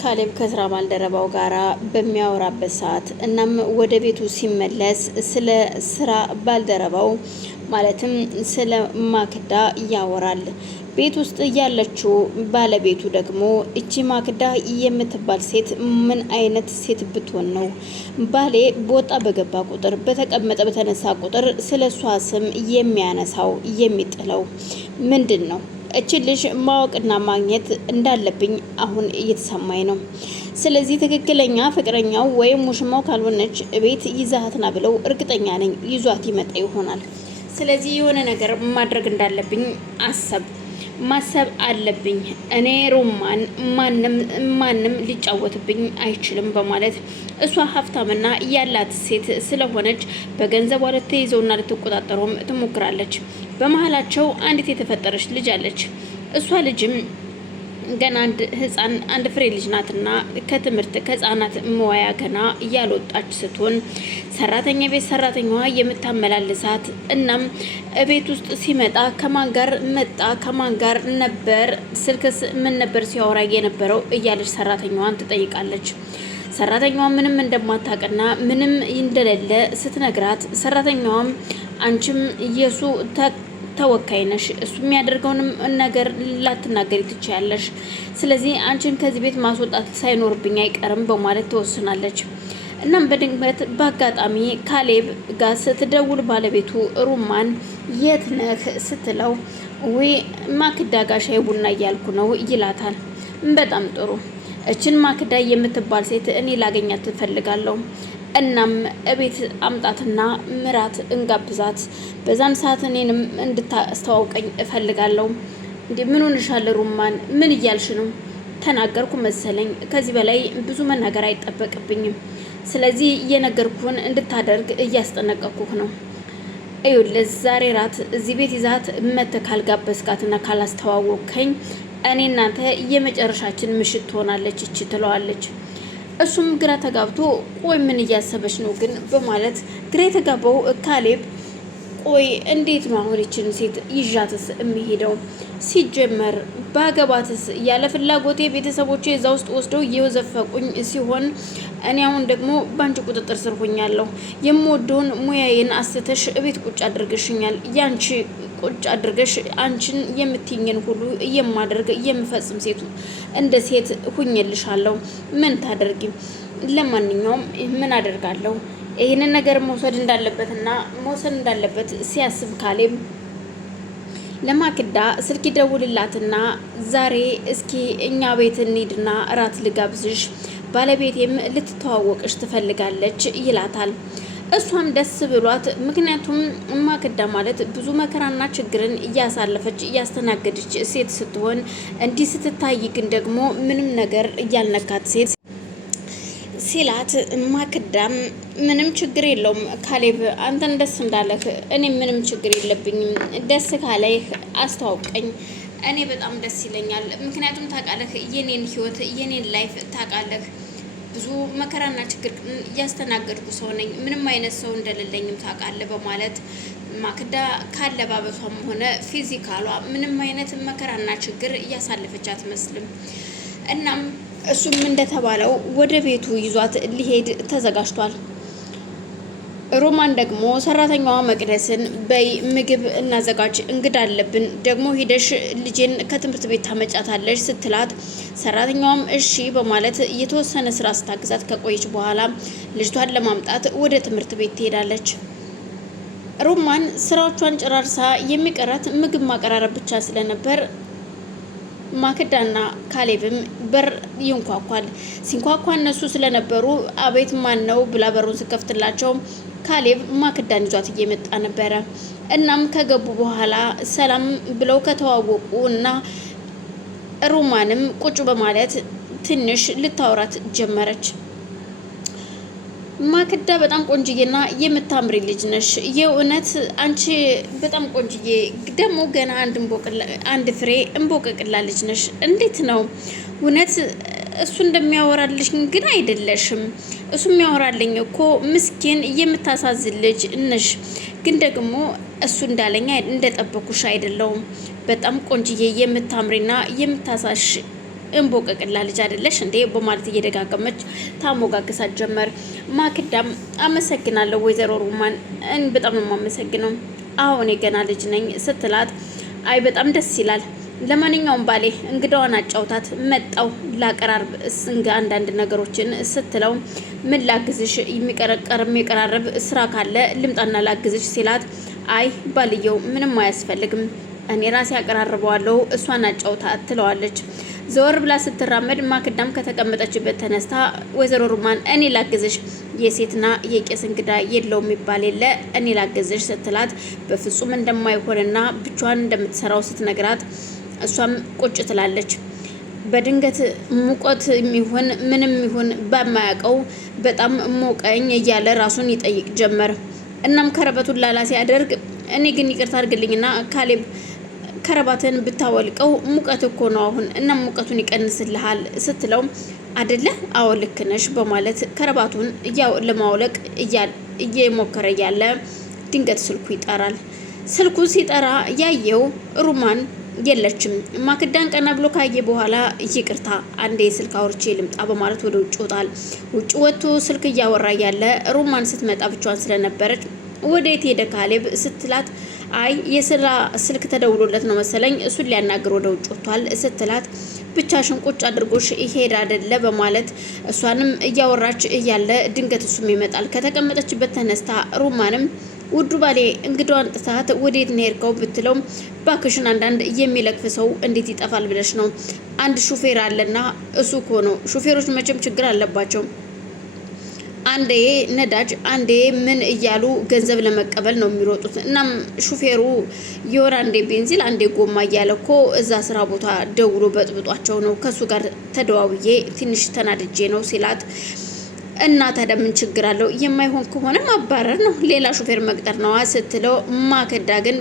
ካሌብ ከስራ ባልደረባው ጋራ በሚያወራበት ሰዓት እናም ወደ ቤቱ ሲመለስ ስለ ስራ ባልደረባው ማለትም ስለ ማክዳ ያወራል። ቤት ውስጥ ያለችው ባለቤቱ ደግሞ እቺ ማክዳ የምትባል ሴት ምን አይነት ሴት ብትሆን ነው ባሌ በወጣ በገባ ቁጥር በተቀመጠ በተነሳ ቁጥር ስለሷ ስም የሚያነሳው የሚጥለው ምንድን ነው? እቺ ልጅ ማወቅና ማግኘት እንዳለብኝ አሁን እየተሰማኝ ነው። ስለዚህ ትክክለኛ ፍቅረኛው ወይም ሙሽማው ካልሆነች ቤት ይዛሃትና ብለው እርግጠኛ ነኝ ይዟት ይመጣ ይሆናል። ስለዚህ የሆነ ነገር ማድረግ እንዳለብኝ ማሰብ አለብኝ። እኔ ሮማን ማንም ሊጫወትብኝ አይችልም በማለት እሷ ሀብታምና ያላት ሴት ስለሆነች በገንዘቧ ልትይዘውና ልትቆጣጠረውም ትሞክራለች። በመሀላቸው አንዲት የተፈጠረች ልጅ አለች። እሷ ልጅም ገና አንድ ፍሬ ልጅ ናትና ከህፃናት መዋያ ገና እያልወጣች ስትሆን ሰራተኛ ቤት ሰራተኛዋ የምታመላልሳት እናም ቤት ውስጥ ሲመጣ ከማን ጋር መጣ ከማን ጋር ነበር ስልክስ ምን ነበር ሲያወራ የነበረው እያለች ሰራተኛዋን ትጠይቃለች። ሰራተኛዋ ምንም እንደማታውቅና ምንም እንደሌለ ስትነግራት ሰራተኛዋም አንቺም የሱ ተወካይ ነሽ፣ እሱ የሚያደርገውንም ነገር ላትናገሪ ትችያለሽ። ስለዚህ አንቺን ከዚህ ቤት ማስወጣት ሳይኖርብኝ አይቀርም በማለት ትወስናለች። እናም በድንገት በአጋጣሚ ካሌብ ጋር ስትደውል ባለቤቱ ሩማን የት ነህ ስትለው ወይ ማክዳ ጋር ሻይ ቡና እያልኩ ነው ይላታል። በጣም ጥሩ፣ እችን ማክዳ የምትባል ሴት እኔ ላገኛት ትፈልጋለሁ። እናም እቤት አምጣትና ምራት እንጋብዛት። በዛን ሰዓት እኔንም እንድታስተዋውቀኝ እፈልጋለሁ። እንዴ ምን ሆነሻል ሩማን? ምን እያልሽ ነው? ተናገርኩ መሰለኝ። ከዚህ በላይ ብዙ መናገር አይጠበቅብኝም። ስለዚህ የነገርኩህን እንድታደርግ እያስጠነቀቅኩህ ነው። ይኸውልህ ዛሬ ራት እዚህ ቤት ይዛት መተህ ካልጋበዝካትና ካላስተዋወቅከኝ እኔ እናንተ የመጨረሻችን ምሽት ትሆናለች እቺ ትለዋለች። እሱም ግራ ተጋብቶ ቆይ ምን እያሰበች ነው ግን በማለት ግራ የተጋባው ካሌብ ቆይ እንዴት ነው አሁን ይችን ሴት ይዣትስ የሚሄደው? ሲጀመር ባገባትስ ያለ ፍላጎቴ ቤተሰቦቼ እዛ ውስጥ ወስደው እየዘፈቁኝ ሲሆን እኔ አሁን ደግሞ በአንቺ ቁጥጥር ስር ሆኛለሁ። የምወደውን ሙያዬን አስተሽ እቤት ቁጭ አድርገሽኛል። ያንቺ ቁጭ አድርገሽ አንቺን የምትይኝን ሁሉ የማደርግ የምፈጽም ሴቱ እንደ ሴት ሁኝልሻለሁ። ምን ታደርጊ? ለማንኛውም ምን አደርጋለሁ? ይህንን ነገር መውሰድ እንዳለበት ሲያስብ ካሌብ ለማክዳ ስልክ ይደውልላትና ዛሬ እስኪ እኛ ቤት እንሂድና እራት ልጋብዝሽ፣ ባለቤቴም ልትተዋወቅሽ ትፈልጋለች ይላታል። እሷም ደስ ብሏት፣ ምክንያቱም ማክዳ ማለት ብዙ መከራና ችግርን እያሳለፈች እያስተናገደች ሴት ስትሆን እንዲህ ስትታይ ግን ደግሞ ምንም ነገር እያልነካት ሴት ሲላት ማክዳም ምንም ችግር የለውም ካሌብ፣ አንተን ደስ እንዳለህ እኔ ምንም ችግር የለብኝም። ደስ ካለህ አስተዋውቀኝ፣ እኔ በጣም ደስ ይለኛል። ምክንያቱም ታውቃለህ የኔን ህይወት የኔን ላይፍ ታውቃለህ፣ ብዙ መከራና ችግር እያስተናገድኩ ሰው ነኝ። ምንም አይነት ሰው እንደሌለኝም ታውቃለህ በማለት ማክዳ ካለባበሷም ሆነ ፊዚካሏ ምንም አይነት መከራና ችግር እያሳለፈች አትመስልም። እናም እሱም እንደተባለው ወደ ቤቱ ይዟት ሊሄድ ተዘጋጅቷል። ሮማን ደግሞ ሰራተኛዋ መቅደስን በይ ምግብ እናዘጋጅ፣ እንግዳ አለብን፣ ደግሞ ሂደሽ ልጄን ከትምህርት ቤት ታመጫታለሽ ስትላት ሰራተኛዋም እሺ በማለት የተወሰነ ስራ ስታግዛት ከቆየች በኋላ ልጅቷን ለማምጣት ወደ ትምህርት ቤት ትሄዳለች። ሮማን ስራዎቿን ጨራርሳ የሚቀራት ምግብ ማቀራረብ ብቻ ስለነበር ማክዳና ካሌብም በር ይንኳኳል። ሲንኳኳ እነሱ ስለነበሩ አቤት ማን ነው ብላ በሩን ስከፍትላቸው ካሌብ ማክዳን ይዟት እየመጣ ነበረ። እናም ከገቡ በኋላ ሰላም ብለው ከተዋወቁ እና ሮማንም ቁጭ በማለት ትንሽ ልታወራት ጀመረች። ማክዳ በጣም ቆንጅዬና የምታምሪ ልጅ ነሽ። የእውነት አንቺ በጣም ቆንጅዬ ደግሞ ገና አንድ ፍሬ እንቦቀቅላ ልጅ ነሽ። እንዴት ነው እውነት? እሱ እንደሚያወራልሽ ግን አይደለሽም። እሱ የሚያወራልኝ እኮ ምስኪን የምታሳዝን ልጅ ነሽ። ግን ደግሞ እሱ እንዳለኝ እንደጠበኩሽ አይደለውም። በጣም ቆንጅዬ የምታምሪና የምታሳሽ እንቦቀቅላ ልጅ አይደለሽ እንዴ በማለት እየደጋገመች ታሞጋግሳት ጀመር። ማክዳም አመሰግናለሁ ወይዘሮ ሩማን በጣም ነው የማመሰግነው፣ አሁን የገና ልጅ ነኝ ስትላት አይ በጣም ደስ ይላል። ለማንኛውም ባሌ እንግዳዋን አጫውታት መጣው ላቀራርብ አንዳንድ ነገሮችን ስትለው ምን ላግዝሽ የሚቀራረብ ስራ ካለ ልምጣና ላግዝሽ ሲላት አይ ባልየው ምንም አያስፈልግም እኔ ራሴ አቀራርበዋለሁ እሷን አጫውታት ትለዋለች። ዘወር ብላ ስትራመድ ማክዳም ከተቀመጠችበት ተነስታ ወይዘሮ ሩማን እኔ ላግዝሽ የሴትና የቄስ እንግዳ የለውም የሚባል የለ እኔ ላግዝሽ ስትላት በፍጹም እንደማይሆንና ብቻዋን እንደምትሰራው ስትነግራት እሷም ቁጭ ትላለች። በድንገት ሙቀት የሚሆን ምንም ይሁን በማያውቀው በጣም ሞቀኝ እያለ ራሱን ይጠይቅ ጀመር። እናም ከረበቱን ላላ ሲያደርግ እኔ ግን ይቅርታ አድርግልኝና ካሌብ ከረባትን ብታወልቀው ሙቀት እኮ ነው አሁን እና ሙቀቱን ይቀንስልሃል ስትለው አይደለ አዎ ልክ ነሽ በማለት ከረባቱን ለማውለቅ እየሞከረ ያለ ድንገት ስልኩ ይጠራል። ስልኩ ሲጠራ ያየው ሩማን የለችም። ማክዳን ቀና ብሎ ካየ በኋላ ይቅርታ አንዴ ስልክ አውርቼ ልምጣ በማለት ወደ ውጭ ወጣል። ውጭ ወጥቶ ስልክ እያወራ ያለ ሩማን ስትመጣ ብቻዋን ስለነበረች ወዴት ሄደ ካሌብ ስትላት አይ የስራ ስልክ ተደውሎለት ነው መሰለኝ እሱን ሊያናግር ወደ ውጭ ወጥቷል ስትላት ብቻሽን ቁጭ አድርጎሽ ይሄድ አይደለ በማለት እሷንም እያወራች እያለ ድንገት እሱም ይመጣል። ከተቀመጠችበት ተነስታ ሩማንም ውዱ ባሌ እንግዳዋን ጥታት ወዴት ነው ሄድከው ብትለው ባክሽን አንዳንድ የሚለክፍ ሰው እንዴት ይጠፋል ብለሽ ነው አንድ ሹፌር አለና እሱ እኮ ነው ሹፌሮች መቼም ችግር አለባቸው አንዴ ነዳጅ አንዴ ምን እያሉ ገንዘብ ለመቀበል ነው የሚሮጡት። እናም ሹፌሩ የወር አንዴ ቤንዚል አንዴ ጎማ እያለ እኮ እዛ ስራ ቦታ ደውሎ በጥብጧቸው ነው ከሱ ጋር ተደዋውዬ ትንሽ ተናድጄ ነው ሲላት እና ታዲያ ምን ችግር አለው የማይሆን ከሆነ ማባረር ነው ሌላ ሹፌር መቅጠር ነው ስትለው ማከዳ ግን